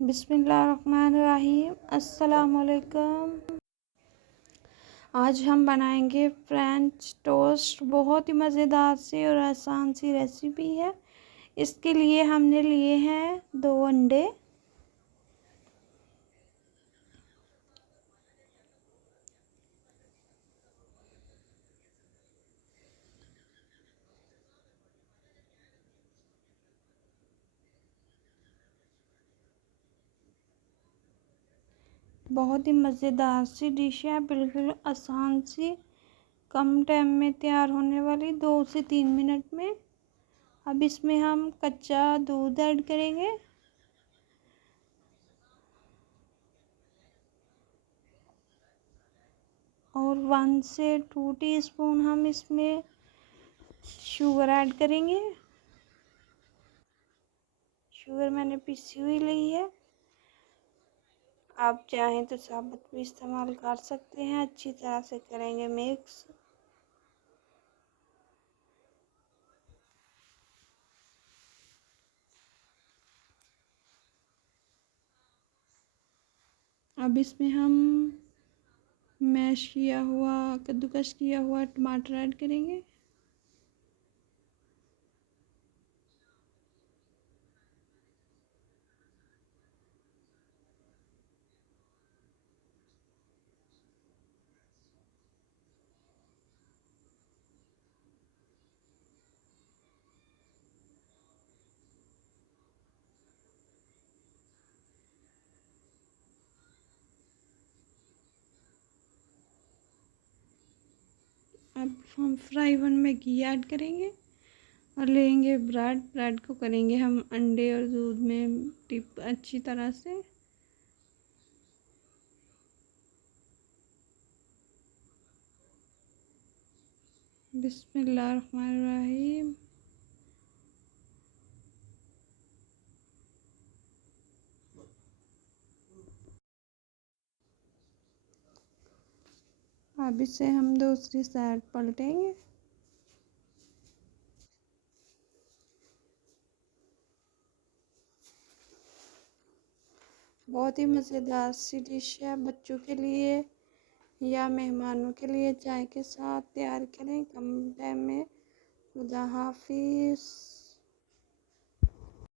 बिस्मिल्लाहिर्रहमानिर्रहीम। अस्सलामुअलैकुम। आज हम बनाएंगे फ्रेंच टोस्ट। बहुत ही मज़ेदार सी और आसान सी रेसिपी है। इसके लिए हमने लिए हैं 2 अंडे, बहुत ही मज़ेदार सी डिश है, बिल्कुल आसान सी, कम टाइम में तैयार होने वाली, 2 से 3 मिनट में। अब इसमें हम कच्चा दूध ऐड करेंगे और 1 से 2 टीस्पून हम इसमें शुगर ऐड करेंगे। शुगर मैंने पिसी हुई ली है। आप चाहें तो साबुत भी इस्तेमाल कर सकते हैं। अच्छी तरह से करेंगे मिक्स। अब इसमें हम मैश किया हुआ, कद्दूकस किया हुआ टमाटर ऐड करेंगे। अब हम फ्राई पैन में घी ऐड करेंगे और लेंगे ब्रेड को करेंगे हम अंडे और दूध में डिप अच्छी तरह से। बिस्मिल्लाहिर्रहमानिर्रहीम। अब इसे हम दूसरी साइड पलटेंगे। बहुत ही मज़ेदार सी डिश है। बच्चों के लिए या मेहमानों के लिए चाय के साथ तैयार करें कम टाइम में। खुदा हाफिज़।